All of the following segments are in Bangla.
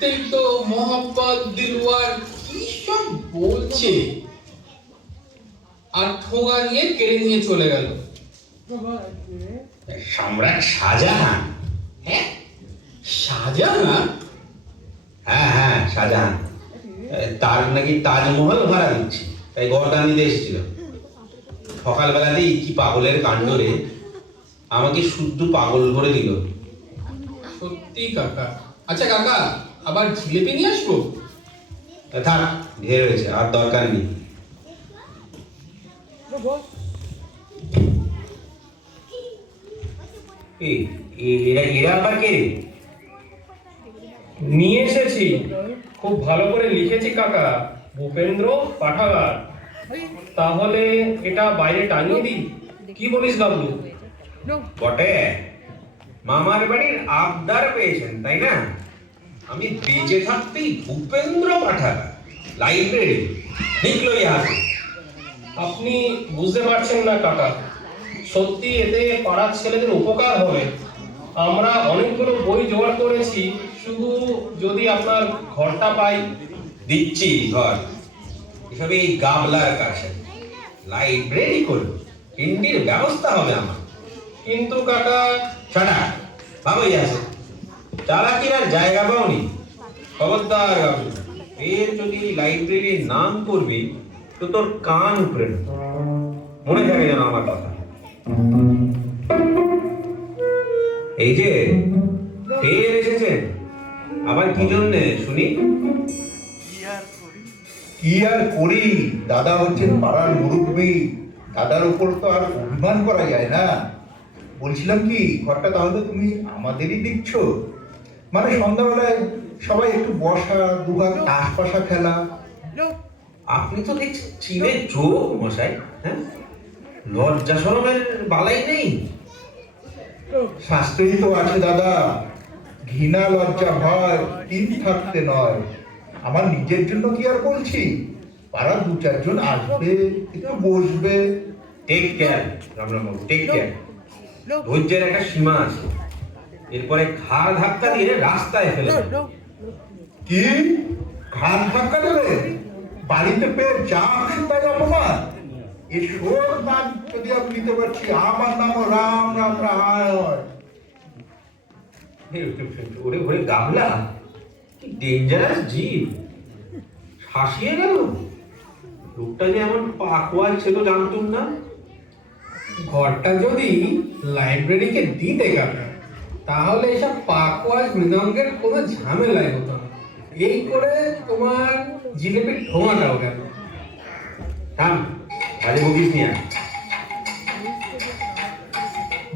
ঢুকতেই তো মোহাম্মদ দিলওয়ার কি সব বলছে, আর ঠোঙা নিয়ে কেড়ে নিয়ে চলে গেল। সম্রাট শাহজাহান? হ্যাঁ, শাহজাহান? হ্যাঁ হ্যাঁ, শাহজাহান। তার নাকি তাজমহল ভাড়া দিচ্ছে, তাই ঘরটা নিতে এসেছিল। সকালবেলাতেই কি পাগলের কাণ্ড রে, আমাকে শুদ্ধ পাগল করে দিল। সত্যি কাকা। আচ্ছা কাকা, আবার জিলেপি নিয়ে আসবো? থাক, ঢের হয়েছে, আর দরকার নেই। এরা আবার কে রে? নিয়ে এসেছি, খুব ভালো করে লিখেছি কাকা, ভূপেন্দ্র পাঠাগার। তাহলে এটা বাইরে টাঙিয়ে দিই, কি বলিস বাবলু? বটে, মামার বাড়ির আবদার পেয়েছেন তাই না? আমি বেঁচে থাকতেই ভূপেন্দ্র পাঠাগার, লাইব্রেরি নিকলো ইহাতে। আপনি বুঝতে পারছেন না কাকা, সত্যি এতে পাড়ার ছেলেদের উপকার হবে। আমরা অনেকগুলো বই জোগাড় করেছি, শুধু যদি আপনার ঘরটা পাই। দিচ্ছি ঘর, এসবে এই গাবলার কাছে লাইব্রেরি করবো, হিন্দির ব্যবস্থা হবে আমার। কিন্তু কাকা, ছাড়া ভালোই আছে, চালাকির আর জায়গা পাওনি। খবরদার গাবলু, এর যদি লাইব্রেরির নাম করবি তো তোর কান উপরে মনে থাকে যেন আমার কথা। এই যে ফের এসেছেন, আবার কি জন্যে শুনি? কি আর করি, দাদা হচ্ছেন পাড়ার মুরব্বী, দাদার উপর তো আর অভিমান করা যায় না। বলছিলাম কি, ঘরটা তাহলে তুমি আমাদেরই দিচ্ছ? মানে সন্ধ্যাবেলায় সবাই একটু বসা, দুভাগ তাস পাশা খেলা। আপনি তো দেখছি চিনে যোগ মশাই, হ্যাঁ? লজ্জা শরমের বালাই নেই। শাস্ত্রেই তো আছে দাদা, ঘৃণা লজ্জা ভয় তিন থাকতে নয়। আমার নিজের জন্য কি আর বলছি, পাড়ার দু চারজন আসবে, একটু বসবে। Take care Ramrambabu, take care. ধৈর্যের একটা সীমা আছে, এরপরে ঘাড় ধাক্কা দিয়ে রাস্তায় ফেলে দেবে। কি ঘাট ধাক্কা দেবে? বাড়িতে পেয়ে যা খুশি তাই অপমান? এসব নাম যদি আমি নিতে পারছি, আমার নামও রাম রাম রায়। ওরে ওরে গামলা, কি ডেঞ্জারাস জীব, শাসিয়ে গেল। লোকটা যে এমন পাকওয়াজ ছিল জানতুম না। ঘরটা যদি লাইব্রেরিকে দিতে কাকা, তাহলে এসব পাকওয়াজ মৃদঙ্গের কোনো ঝামেলাই হতো না। এই করে তোমার জিলেপির ঠোঙাটাও গেল। থাম, আরে বকিস নিয়া।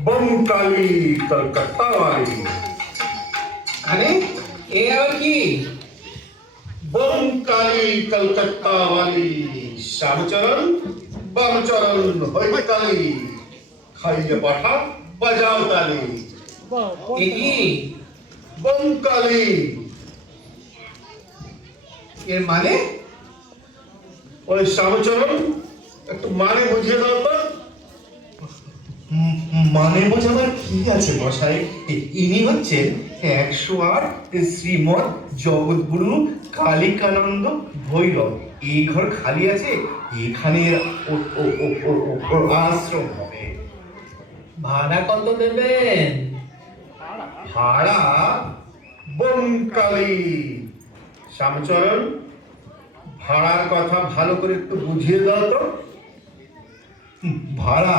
বঙ্কালী কলকাতা वाली, আরে এ আবার কি? বঙ্কালী কলকাতা वाली, শ্যামচরণ বামচরণ হৈতালি, খাইয়ে পাঠা বাজাও তালি। এ কি? বঙ্কালী এর মানে? ওই শ্যামচরণ, একটু মানে বুঝিয়ে দাও তো। মানে বোঝাবার কি আছে মশাই, ইনি হচ্ছেন 108 শ্রীমৎ জগৎগুরু কালিকানন্দ ভৈরব। এই ঘর খালি আছে, এখানে আশ্রম হবে। ভাড়া কত দেবেন? ভাড়া বঙ্কালী। শ্যামচরণ, ভাড়ার কথা ভালো করে একটু বুঝিয়ে দাও তো। ভাড়া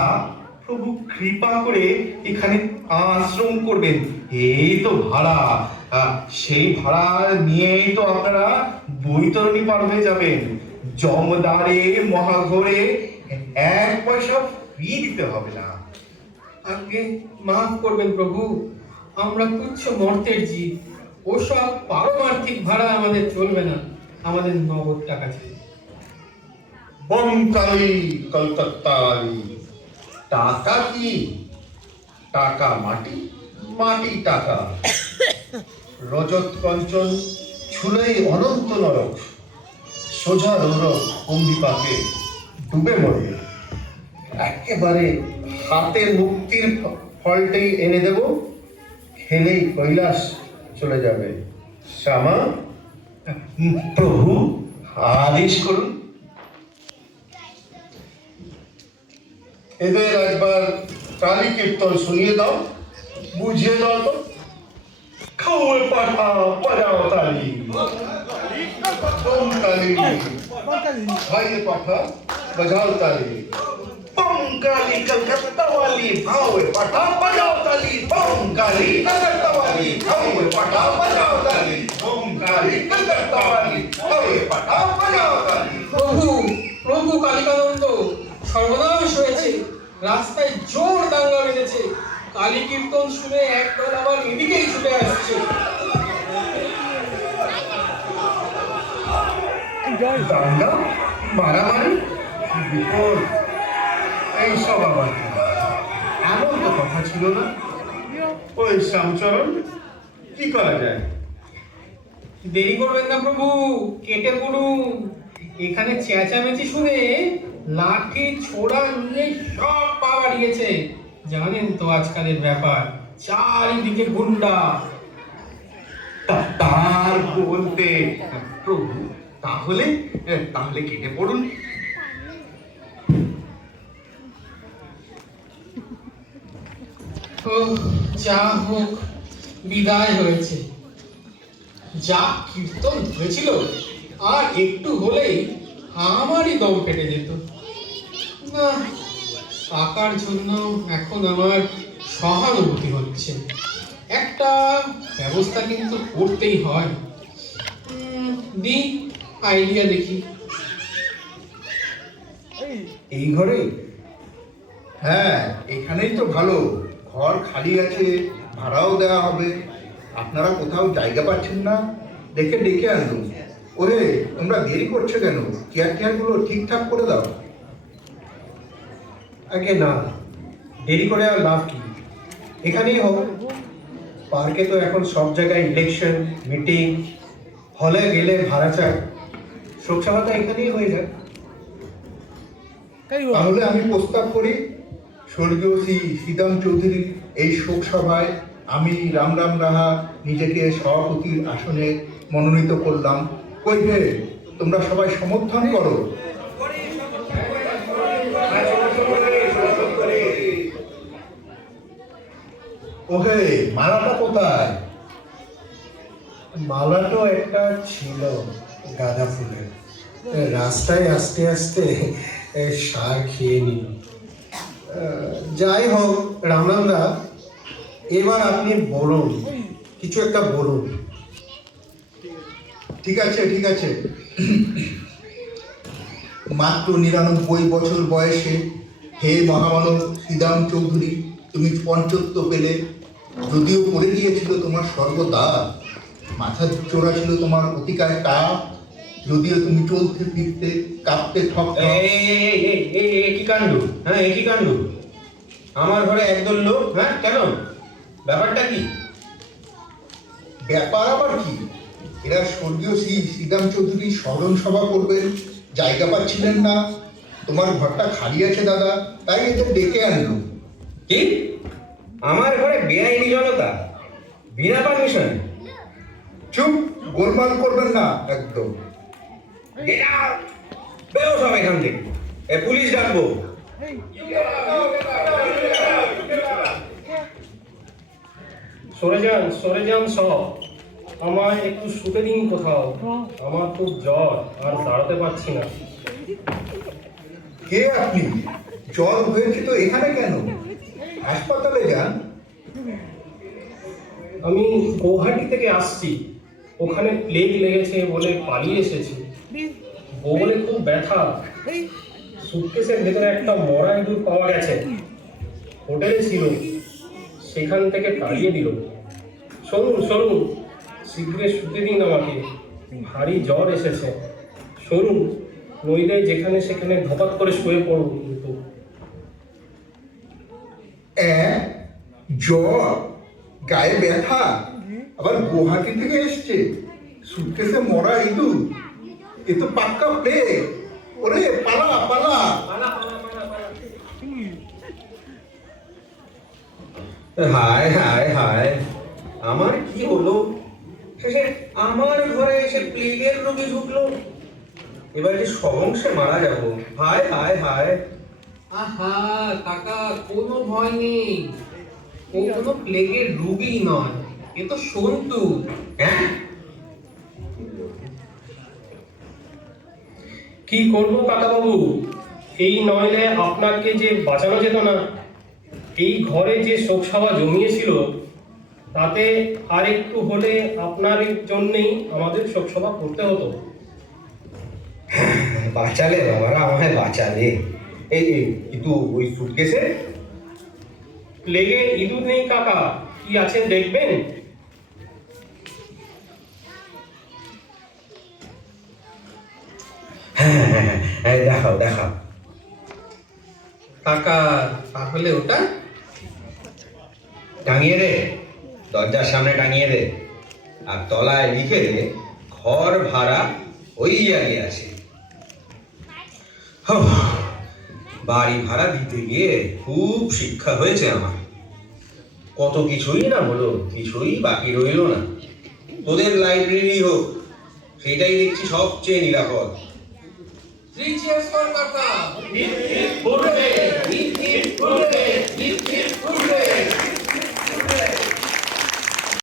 প্রভু কৃপা করে এখানে আশ্রম করবেন, এই তো ভাড়া। সেই ভাড়া নিয়েই তো আপনারা বৈতরণী পার হয়ে যাবেন। জমদারে মহাঘরে 1 পয়সা ফি দিতে হবে না। আগে মাফ করবেন প্রভু, আমরা তুচ্ছ মর্তের জীব, ওসব পারমার্থিক ভাড়া আমাদের চলবে না, আমাদের নগদ টাকা চাই। বঙ্কালী কলকাতা वाली, টাকা কি? টাকা মাটি, মাটি টাকা। রজত কঞ্চন ছুলেই অনন্ত নরক, সোজা নরক অম্বিপাকে ডুবে মরে। একেবারে হাতে মুক্তির ফলটাই এনে দেব, খেলেই কৈলাস চলে যাবে। শ্যামা, প্রভু আদেশ করুন। এদের একবার কালী কীর্তন শুনিয়ে দাও, বুঝিয়ে দাও তো। খাওয়ে পাঠা বাজাও তালি, ওম তালি, খাইয়ে পাঠা বাজাও তালি, বঙ্গালী কলকাতা वाली খাওয়ে পাঠা বাজাও তালি, বঙ্গালী কলকাতা वाली খাওয়ে পাঠা বাজাও তালি, বঙ্গালী কলকাতা वाली খাওয়ে পাঠা বাজাও তালি। প্রভু প্রভু কালিকানন্দ, সর্বনাশ হয়েছে। রাস্তায় জোর দাঙ্গা বেঁধেছে। কালী কীর্তন শুনে একদল আবার এদিকেই ছুটে আসছে। দাঙ্গা, মারামারি, বিপদ, এইসব আবার কি? এমন তো কথা ছিল না। ওই শ্যামচরণ, কি করা যায়? দেরি করবেন না প্রভু, কেটে পড়ুন। এখানে চেঁচামেচি শুনে লাঠি ছোড়া নিয়ে সব পা বাড়িয়েছে। জানেন তো আজকালের ব্যাপার, চারিদিকে গুন্ডা। তার বলতে প্রভু, তাহলে তাহলে কেটে পড়ুন। ও যা হোক, বিদায় হয়েছে। যা কীর্তন হয়েছিল, আর একটু হলেই আমারই দম কেটে যেত। না, টাকার জন্য এখন আমার সহানুভূতি হচ্ছে। একটা ব্যবস্থা কিন্তু করতেই হয়। দি আইডিয়া দেখি। এই ঘরে? হ্যাঁ, এখানেই তো ভালো। ঘর খালি আছে, ভাড়াও দেওয়া হবে। আপনারা কোথাও জায়গা পাচ্ছেন না, দেখে ডেকে আনলুম। ওরে, তোমরা দেরি করছো কেন? চেয়ার গুলো ঠিকঠাক করে দাও। আগে না, দেরি করে আর লাভ কি? এখানেই হবে। পার্কে তো এখন সব জায়গায় ইলেকশন, মিটিং, হলে গেলে ভাড়া চাই। শোকসভাটা এখানেই হয়ে যায়। তাহলে আমি প্রস্তাব করি, স্বর্গীয় শ্রী শ্রীদাম চৌধুরীর এই শোক সভায় আমি রাম রাহা নিজেকে সভাপতির আসনে মনোনীত করলাম। কই হে, তোমরা সবাই সমর্থন করো। ওহে, মালাটা কোথায়? মালাটো একটা ছিল গাঁদা ফুলের, রাস্তায় আস্তে আস্তে সার খেয়ে নিল। যাই হোক রামনান্দা, এবার আপনি বলুন, কিছু একটা বলুন। ঠিক আছে, ঠিক আছে। মাত্র 99 বছর বয়সে হে মহামানব শ্রীদাম চৌধুরী, তুমি পঞ্চত্ব পেলে। যদিও পড়ে গিয়েছিল তোমার সর্বদা, মাথার চোরা ছিল তোমার অতিকায় টাপ। যদিও তুমি চলতে ফিরতে কাঁপতে ঠক কি কাণ্ড! হ্যাঁ, একই কাণ্ড। আমার ঘরে একদল লোক। হ্যাঁ, কেন? ব্যাপারটা কি? ব্যাপার আবার কি? এরা স্বর্গীয় শ্রী শ্রীদাম চৌধুরী স্মরণ সভা করবেন, জায়গা পাচ্ছিলেন না। তোমার ঘরটা খালি আছে দাদা, তাই এদের ডেকে আনলো। কি? আমার ঘরে বেআইনি জনতা, বিনা পারমিশন? চুপ, গোলমাল করবেন না একদম। বেরো সব এখান থেকে, পুলিশ ডাকবো। সরে যান সব। আমায় একটু শুতে দিন কোথাও। আমার খুব জ্বর, আর দাঁড়াতে পারছি না। কে আপনি? জ্বর হয়েছে তো এখানে কেন? হাসপাতালে যান। আমি গৌহাটি থেকে আসছি, ওখানে প্লেগ লেগেছে বলে পালিয়ে এসেছি। বগলে খুব ব্যথা। সুটকেসের ভেতরে একটা মরা ইঁদুর পাওয়া গেছে, হোটেলে ছিল, সেখান থেকে তাড়িয়ে দিল। সরুন, শীঘ্রই শুতে দিন আমাকে, ভারী জ্বর এসেছে। সরুন, নইলে যেখানে সেখানে ধপাত করে শুয়ে পড়ব। কিন্তু জ্বর, গায়ে ব্যথা, আবার গুয়াহাটি থেকে এসছে, সুটকেসে মরা ইঁদুর, এ তো পাক্কা প্লেগ। ওরে পালা পালা। হায় হায় হায়, আমার কি হলো? শেষে আমার ঘরে এসে প্লেগের রোগী ঢুকলো। এবার যে সবংশে মারা যাবো। হায় হায় হায়। আহা কাকা, কোনো ভয় নেই। ও কোনো প্লেগের রোগী নয়, এ তো সন্তু। হ্যাঁ, কি করবো কাকাবাবু, এই নইলে আপনাকে যে বাঁচানো যেত না। এই ঘরে যে শোকসভা জমিয়েছিল, তাতে আর একটু হলে আপনার জন্যেই আমাদের শোকসভা করতে হতো। বাঁচালে বাবারা, আমায় বাঁচালে। এই কিন্তু ওই সুটকেসে প্লেগে ইঁদুর নেই কাকা, কি আছে দেখবেন? হ্যাঁ হ্যাঁ হ্যাঁ, দেখাও দেখাও। কাকা তাহলে ওটা টাঙিয়ে দে, দরজার সামনে টাঙিয়ে দে, আর তলায় লিখে দে ঘর ভাড়া ওই জায়গায় আছে। হুঁ, বাড়ি ভাড়া দিতে গিয়ে খুব শিক্ষা হয়েছে আমার। কত কিছুই না হলো, কিছুই বাকি রইলো না। তোদের লাইব্রেরি হোক, সেটাই দেখছি সবচেয়ে নিরাপদ। Three cheers for কাকা।